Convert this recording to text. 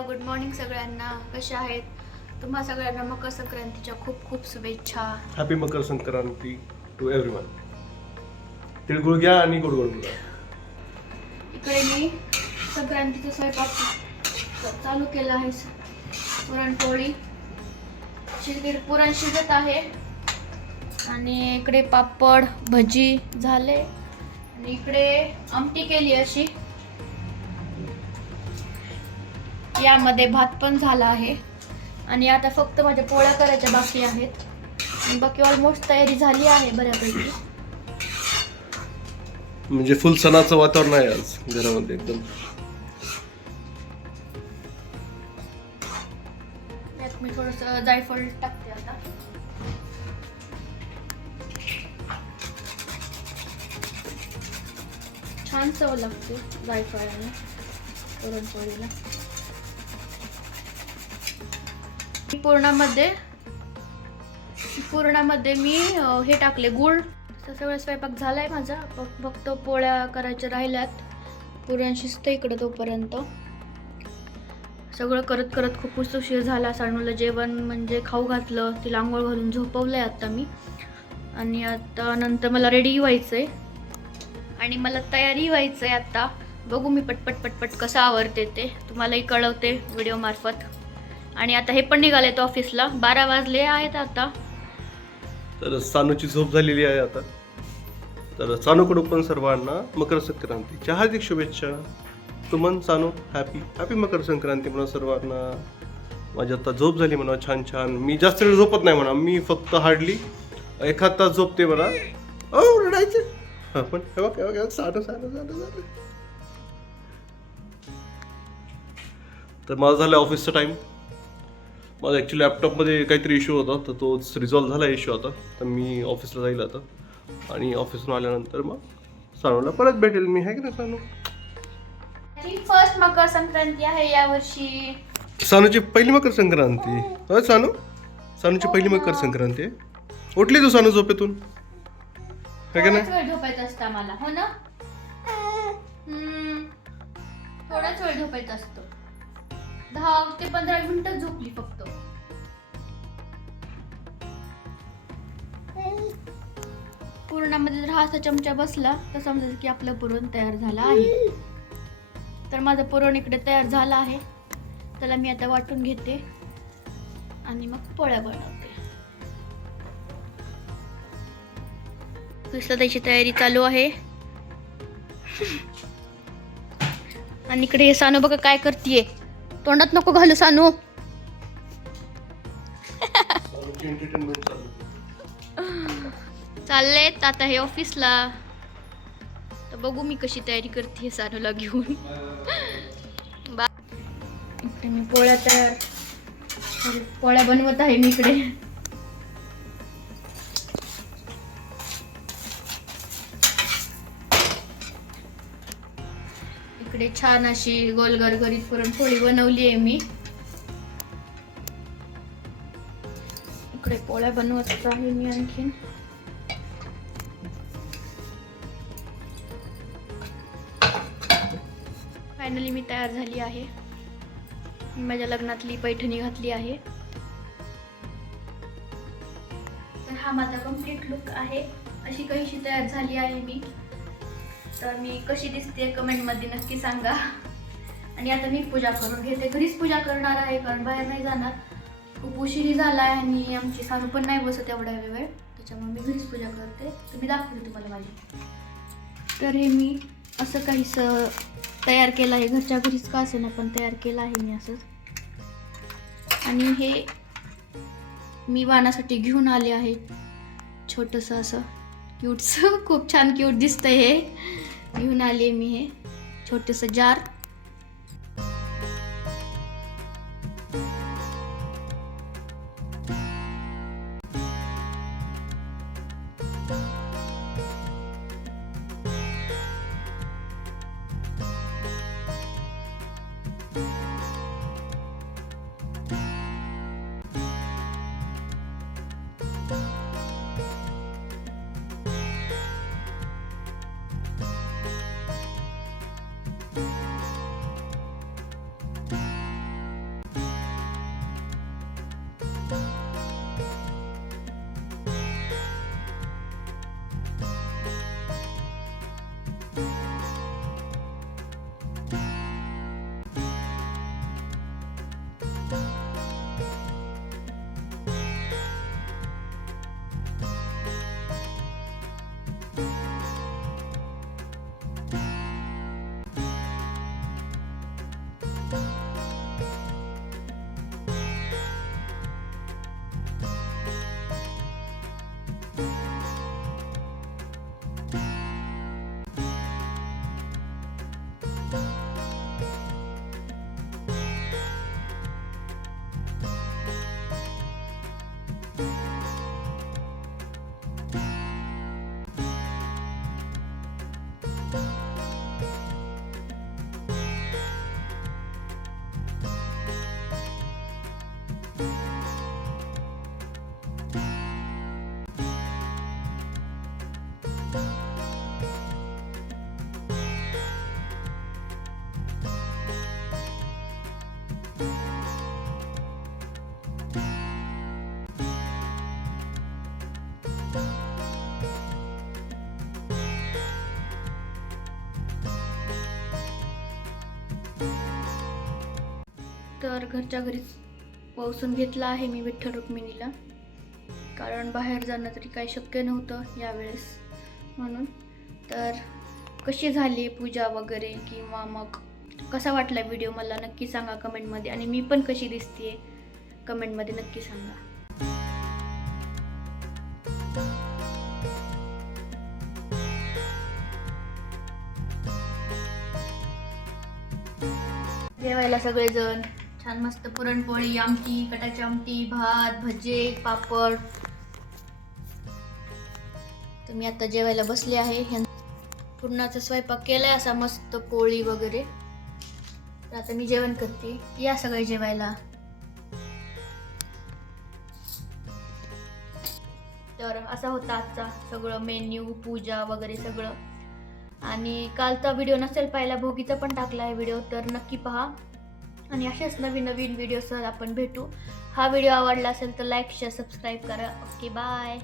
Hello good morning सगळ्यांना. कशा आहेत तुम्हा सगळ्यांना? मकर संक्रांतीच्या खूप खूप शुभेच्छा. Happy Makar Sankranti to everyone. तिळगुळ घ्या आणि गोड गोड बोला. इकडे मी संक्रांतीचा स्वयंपाक चालू केला आहे. पुरणपोळी पुरण शिजत आहे आणि इकडे पापड भजी झाले आणि इकडे आमटी केली अशी. यामध्ये भात पण झाला आहे आणि आता फक्त माझ्या पोळ्या करायच्या बाकी आहेत आणि बाकी ऑलमोस्ट तयारी झाली आहे बऱ्यापैकी. म्हणजे फुल सणाचं वातावरण आहे आज घरामध्ये एकदम. त्यात मी थोडस जायफळ टाकते आता. छान चव लागते जायफळाने पुरणपोळीला. पुरणामध्ये मी हे टाकले गुळ. सगळं स्वयंपाक झालाय माझा, फक्त पोळ्या करायच्या राहिल्यात. पुरण शिजतं इकडं तोपर्यंत. सगळं करत करत खूप उशीर झाला. सानूला जेवण म्हणजे खाऊ घातलं, तिला आंघोळ घालून झोपवलंय आता मी. आणि आता नंतर मला रेडी व्हायचंय आणि मला तयारी व्हायचंय आता. बघू मी पटपट पटपट कसं आवरते ते तुम्हालाही कळवते व्हिडिओ मार्फत. आणि आता हे पण निघालेत ऑफिसला. 12 वाजले आहेत आता. तर सानूची झोप झालेली आहे आता. तर सानूकडून पण सर्वांना मकर संक्रांतीच्या हार्दिक शुभेच्छा. तुमन सानू हॅपी मकर संक्रांती म्हणा सर्वांना. माझी आता झोप झाली म्हणा छान छान. मी जास्त वेळ झोपत नाही म्हणा, मी फक्त हार्डली 1 तास झोपते म्हणा. रडायचं हा पण सानू. तर माझा झाला ऑफिसचा टाइम. माझा ॲक्च्युली लॅपटॉपमध्ये काहीतरी इश्यू होता, तर तोच रिझॉल्व्ह झाला इश्यू आता. तर मी ऑफिसला जाईल आता आणि ऑफिसला आल्यानंतर मग सानूला परत भेटेल मी. आहे की नाही सानू? फर्स्ट मकर संक्रांती आहे यावर्षी. सानूची पहिली मकर संक्रांती. होय सानू, सानूची पहिली मकर संक्रांती आहे. उठली तू सानू झोपेतून? है का नाही? वेळ झोपायचं असतं आम्हाला, हो ना? थोडाच वेळ झोपायचं असतं. 10 ते 15 मिनिटं झोपली फक्त. पुरणामध्ये जर हा असा चमचा बसला तर समजायचं की आपलं पुरण तयार झालं आहे. तर माझं पुरण इकडे तयार झालं आहे. त्याला मी आता वाटून घेते आणि मग पोळ्या बनवते. ऑफिसला त्याची तयारी चालू आहे. आणि इकडे हे सानू बघा काय करतीये. तोंडात नको घालू सानू. चाललेत आता हे ऑफिसला. तर बघू मी कशी तयारी करते सानूला घेऊन. इकडे मी पोळ्या बनवत आहे मी इकडे. इकडे छान अशी गोल गरगरीत पुरणपोळी बनवली आहे मी. इकडे पोळ्या बनवत आहे मी आणखीन. फायनली मी तयार झाली आहे. मी माझ्या लग्नातली पैठणी घातली आहे. तर हा माझा कम्प्लीट लुक आहे. अशी कशीशी तयार झाली आहे मी. तर मी कशी दिसते कमेंटमध्ये नक्की सांगा. आणि आता मी पूजा करून घेते. घरीच पूजा करणार आहे कारण बाहेर नाही जाणार. खूप उशिरी झाला आहे आणि आमची सानू पण नाही बसत एवढा वेळ, त्याच्यामुळे मी घरीच पूजा करते. तर मी दाखवते तुम्हाला माझी. तर हे मी असं काहीच तयार केलं आहे. घरच्या घरीच का असेना पण तयार केलं आहे मी असंच. आणि हे मी वाणासाठी घेऊन आले आहे छोटंसं असं क्यूटसं. खूप छान क्यूट दिसतंय हे. घेऊन आले मी हे छोटंसं जार. तर घरच्या घरीच पोहोचून घेतला आहे मी विठ्ठल रुक्मिणीला, कारण बाहेर जाणं तरी काही शक्य नव्हतं यावेळेस म्हणून. तर कशी झाली पूजा वगैरे, किंवा मग कसा वाटला व्हिडिओ मला नक्की सांगा कमेंटमध्ये, आणि मी पण कशी दिसते कमेंटमध्ये नक्की सांगा. जेवायला सगळेजण छान मस्त पुरणपोळी, आमटी, कटाची आमटी, भात, भजे, पापड. तर मी आता जेवायला बसले आहे. पुरणाचा स्वयंपाक केलाय असा मस्त, पोळी वगैरे. तर आता मी जेवण करते, या सगळे जेवायला. तर असा होता आजचा सगळं मेन्यू, पूजा वगैरे सगळं. आणि कालचा व्हिडिओ नसेल पाहिला, भोगीचा पण टाकला आहे व्हिडिओ, तर नक्की पहा. आणि अशाच नवीन नवीन व्हिडिओसह आपण भेटू. हा व्हिडिओ आवडला असेल तर लाईक, शेअर, सबस्क्राईब करा. Okay, bye.